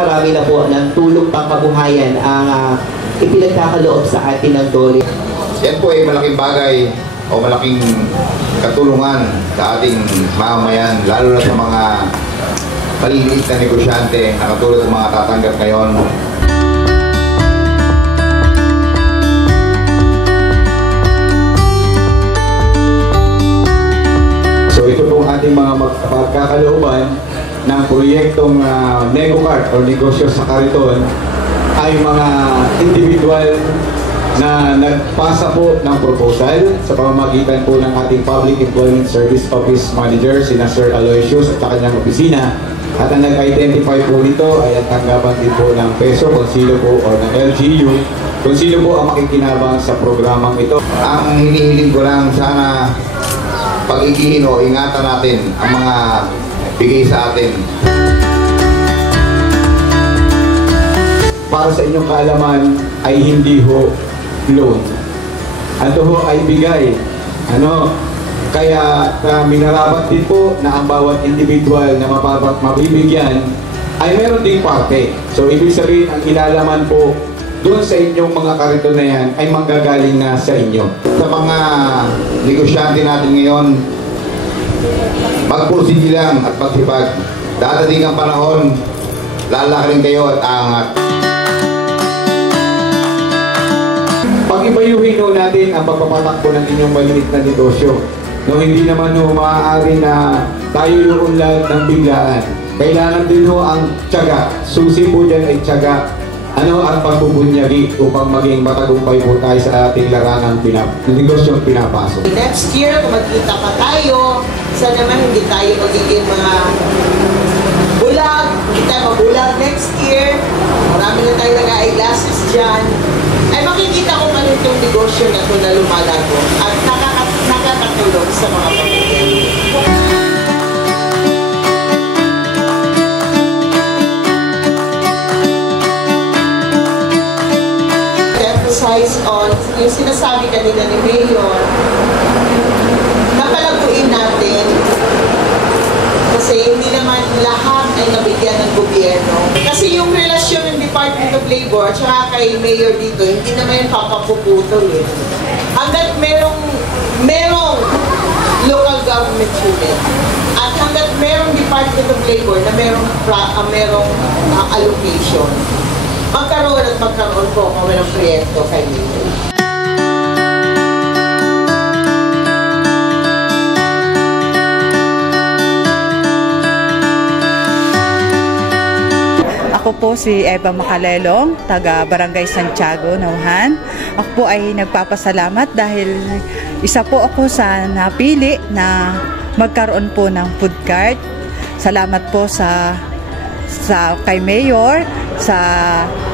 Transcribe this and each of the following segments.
napakarami na po ng tulong pangkabuhayan ang ipinagkakaloob sa atin ng DOLE. Yan po ay malaking bagay o malaking katulungan sa ating mamamayan, lalo na sa mga maliliit na negosyante na katulad ng mga tatanggap ngayon. So ito pong ating mga pagkakalooban ng proyektong NegoCart o Negosyo sa Kariton ay mga individual na nagpasa po ng proposal sa pamamagitan po ng ating Public Employment Service Office Manager, sina Sir Aloysius at sa kanyang opisina. At ang nag-identify po nito ay ang tanggapan din po ng peso kung sino po o ng LGU kung sino po ang makikinabang sa programang ito. Ang hinihiling ko lang sana pag-igihin o ingatan natin ang mga bigay sa atin. Para sa inyong kaalaman ay hindi ho loan. Ito ho ay bigay. Kaya minarapat din po na ang bawat individual na mabibigyan ay meron ding parte. So ibig sabihin ang ilalaman po doon sa inyong mga kariton na yan ay manggagaling na sa inyo. Sa mga negosyante natin ngayon, magpursige lang at magsipag. Dadating ang panahon, lalaki rin kayo at aangat. Pag-ibayuhin natin ang pagpapatakbo ng inyong maliit na negosyo. Hindi naman maaari na tayo yung unlad ng biglaan. Kailangan din ang tiyaga. Susi po dyan ay tiyaga. Ang pagbubunyagi upang maging matagumpay po tayo sa ating larangang negosyong pinapasok. Next year, kung magkita pa tayo, sana naman hindi tayo magiging mga bulag. Hindi tayo mabulag next year. Marami na tayo nag-eyeglasses dyan. Ay makikita ko pa itong negosyo na ito na lumalago at nakakatulong sa mga pamilya. Emphasize on yung sinasabi kanina ni Mayor, napalaguin natin kasi hindi naman lahat ay nabigyan ng gobyerno. Kasi yung relasyon ng Department of Labor at kay Mayor dito, hindi naman yung papapuputol eh. Hanggat merong local government unit at hanggat merong Department of Labor na merong allocation, magkaroon po kami ng proyekto kay Mayor. Ako po si Eva Macalelong, taga Barangay Santiago, Nauhan. Ako po ay nagpapasalamat dahil isa po ako sa napili na magkaroon po ng food cart. Salamat po sa kay Mayor,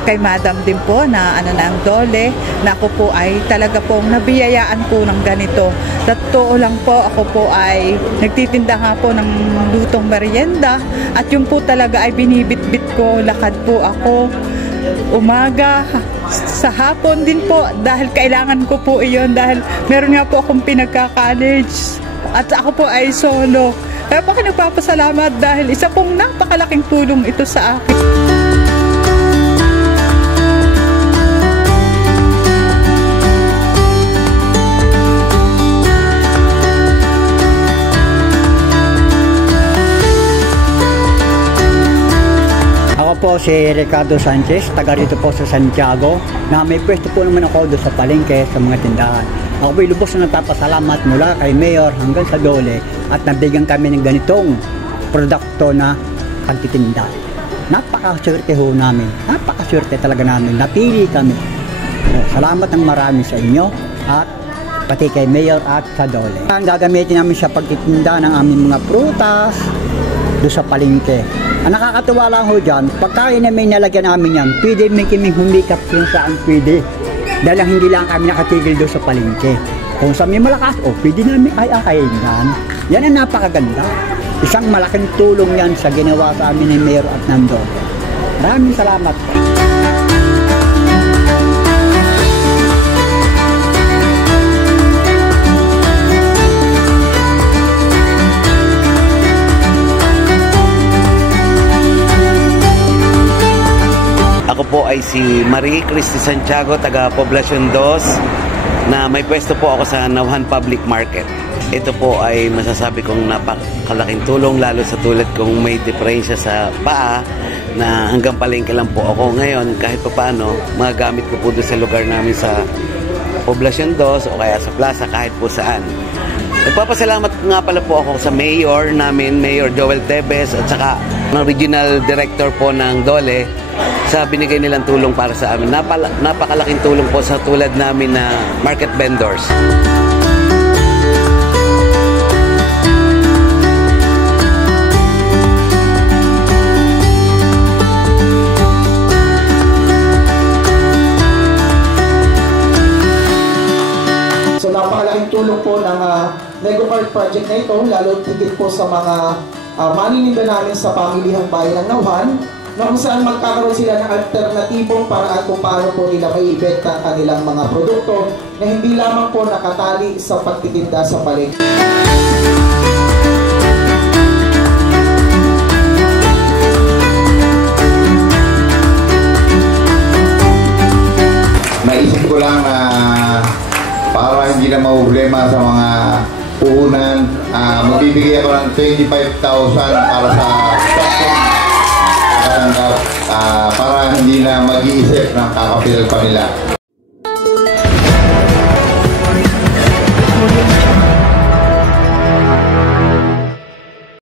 kay Madam din po na ng DOLE, na ako po ay talaga pong nabiyayaan po ng ganito. Totoo lang po, ako po ay nagtitinda nga po ng lutong merienda at yun po talaga ay binibitbit ko, lakad po ako umaga, sa hapon din po dahil kailangan ko po iyon dahil meron nga po akong pinagka-college at ako po ay solo. Kaya po ako nagpapasalamat dahil isa pong napakalaking tulong ito sa akin. Ako po si Ricardo Sanchez, taga rito po sa Santiago, na may pwesto po naman ako doon sa palengke sa mga tindahan. Ako po'y lubos na nagpapasalamat mula kay Mayor hanggang sa DOLE at nabigyan kami ng ganitong produkto na pagtitinda. Napakaswerte ho namin, napakaswerte talaga namin, napili kami. Salamat ng marami sa inyo at pati kay Mayor at sa DOLE. Ang gagamitin namin sa pagtitinda ng aming mga prutas doon sa palengke. Ang nakakatuwa lang ho dyan, pagkain na may nalagyan namin yan, pwede may kaming humikap kung saan pwede. Dahil hindi lang kami nakatigil doon sa palengke. Kung sa may malakas, pwede namin ay-akayin yan. Yan ang napakaganda. Isang malaking tulong yan sa ginawa sa amin ni Mayor at Nando. Maraming salamat. ay si Marie Cristi Santiago, taga Poblacion 2, na may pwesto po ako sa Nauhan Public Market. Ito po ay masasabi kong napakalaking tulong, lalo sa tulad kong may diferensya sa paa na hanggang palengke lang po ako ngayon. Kahit pa paano, magagamit ko po doon sa lugar namin sa Poblacion 2 o kaya sa plaza, kahit po saan. Nagpapasalamat nga pala po ako sa mayor namin, Mayor Joel Tevez, at saka ng regional director po ng Dole sa binigay nilang tulong para sa amin. Napakalaking tulong po sa tulad namin na market vendors. So napakalaking tulong po ng NegoCart project na ito, lalo tigit po sa mga manininda namin sa pamilihang bayan ng Nauhan, na kung saan magkakaroon sila ng alternatibong paraan kung paano po nila maibenta ang kanilang mga produkto na hindi lamang po nakatali sa pagtitinda sa palengke. Naisip ko lang na para hindi na problema sa mga puhunan, magbibigay ako ng 25,000 para sa stock para hindi na mag-iisip ng kakapil pa nila.